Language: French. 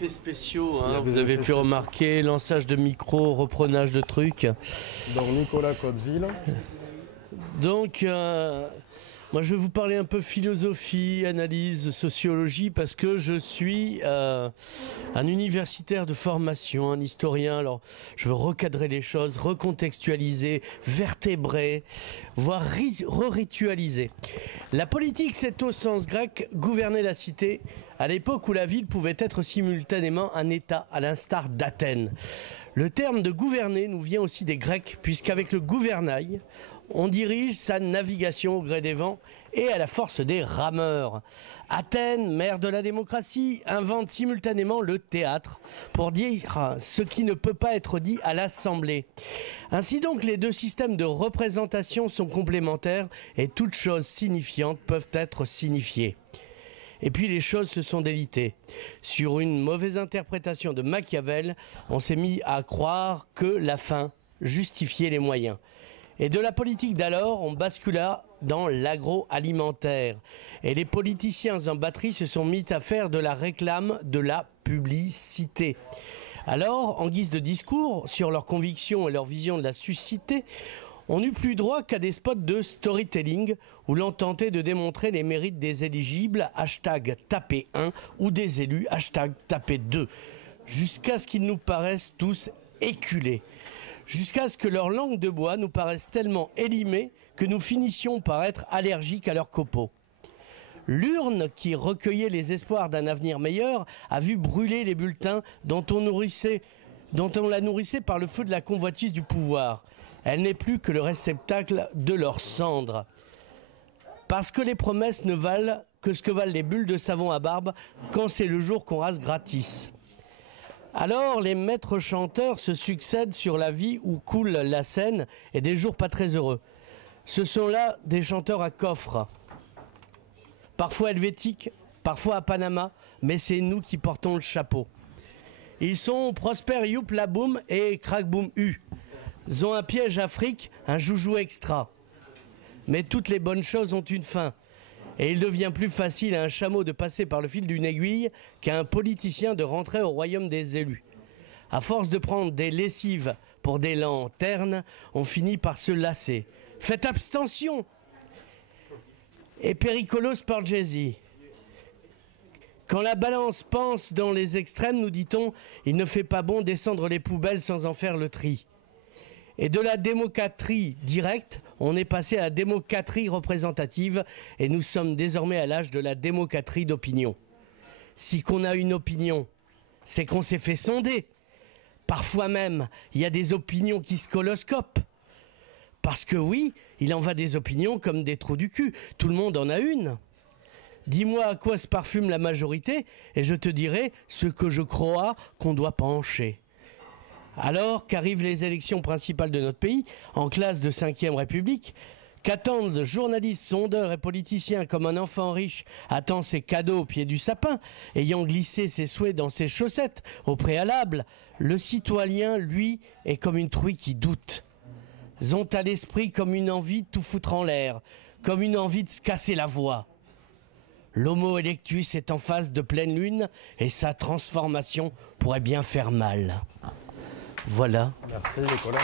effets spéciaux, hein. Vous avez pu remarquer, lançage de micro, reprenage de trucs. Donc Nicolas Cotteville. Donc, moi je vais vous parler un peu philosophie, analyse, sociologie, parce que je suis un universitaire de formation, un historien. Alors, je veux recadrer les choses, recontextualiser, vertébrer, voire re-ritualiser. La politique, c'est au sens grec gouverner la cité, à l'époque où la ville pouvait être simultanément un État, à l'instar d'Athènes. Le terme de gouverner nous vient aussi des Grecs, puisqu'avec le gouvernail, on dirige sa navigation au gré des vents et à la force des rameurs. Athènes, mère de la démocratie, invente simultanément le théâtre pour dire ce qui ne peut pas être dit à l'Assemblée. Ainsi donc, les deux systèmes de représentation sont complémentaires et toutes choses signifiantes peuvent être signifiées. Et puis les choses se sont délitées. Sur une mauvaise interprétation de Machiavel, on s'est mis à croire que la fin justifiait les moyens. Et de la politique d'alors, on bascula dans l'agroalimentaire. Et les politiciens en batterie se sont mis à faire de la réclame de la publicité. Alors, en guise de discours sur leurs convictions et leur vision de la suscité, on n'eut plus droit qu'à des spots de storytelling où l'on tentait de démontrer les mérites des éligibles, hashtag tapé 1, ou des élus, hashtag tapé 2, jusqu'à ce qu'ils nous paraissent tous éculés. Jusqu'à ce que leur langue de bois nous paraisse tellement élimée que nous finissions par être allergiques à leurs copeaux. L'urne qui recueillait les espoirs d'un avenir meilleur a vu brûler les bulletins dont on la nourrissait par le feu de la convoitise du pouvoir. Elle n'est plus que le réceptacle de leurs cendres. Parce que les promesses ne valent que ce que valent les bulles de savon à barbe quand c'est le jour qu'on rase gratis. Alors, les maîtres chanteurs se succèdent sur la vie où coule la Seine et des jours pas très heureux. Ce sont là des chanteurs à coffre, parfois helvétiques, parfois à Panama, mais c'est nous qui portons le chapeau. Ils sont Prosper Youp Laboum et Crack Boom U. Ils ont un piège Afrique, un joujou extra. Mais toutes les bonnes choses ont une fin. Et il devient plus facile à un chameau de passer par le fil d'une aiguille qu'à un politicien de rentrer au royaume des élus. À force de prendre des lessives pour des lanternes, on finit par se lasser. Faites abstention! Et Pericolos Porgesi. Quand la balance pense dans les extrêmes, nous dit-on, il ne fait pas bon descendre les poubelles sans en faire le tri. Et de la démocratie directe, on est passé à la démocratie représentative et nous sommes désormais à l'âge de la démocratie d'opinion. Si qu'on a une opinion, c'est qu'on s'est fait sonder. Parfois même, il y a des opinions qui se coloscopent. Parce que oui, il en va des opinions comme des trous du cul. Tout le monde en a une. Dis-moi à quoi se parfume la majorité et je te dirai ce que je crois qu'on doit pencher. Alors qu'arrivent les élections principales de notre pays, en classe de 5e République, qu'attendent journalistes, sondeurs et politiciens comme un enfant riche attend ses cadeaux au pied du sapin, ayant glissé ses souhaits dans ses chaussettes au préalable, le citoyen, lui, est comme une truie qui doute. Ils ont à l'esprit comme une envie de tout foutre en l'air, comme une envie de se casser la voix. L'homo erectus est en face de pleine lune et sa transformation pourrait bien faire mal. Voilà. Merci Nicolas.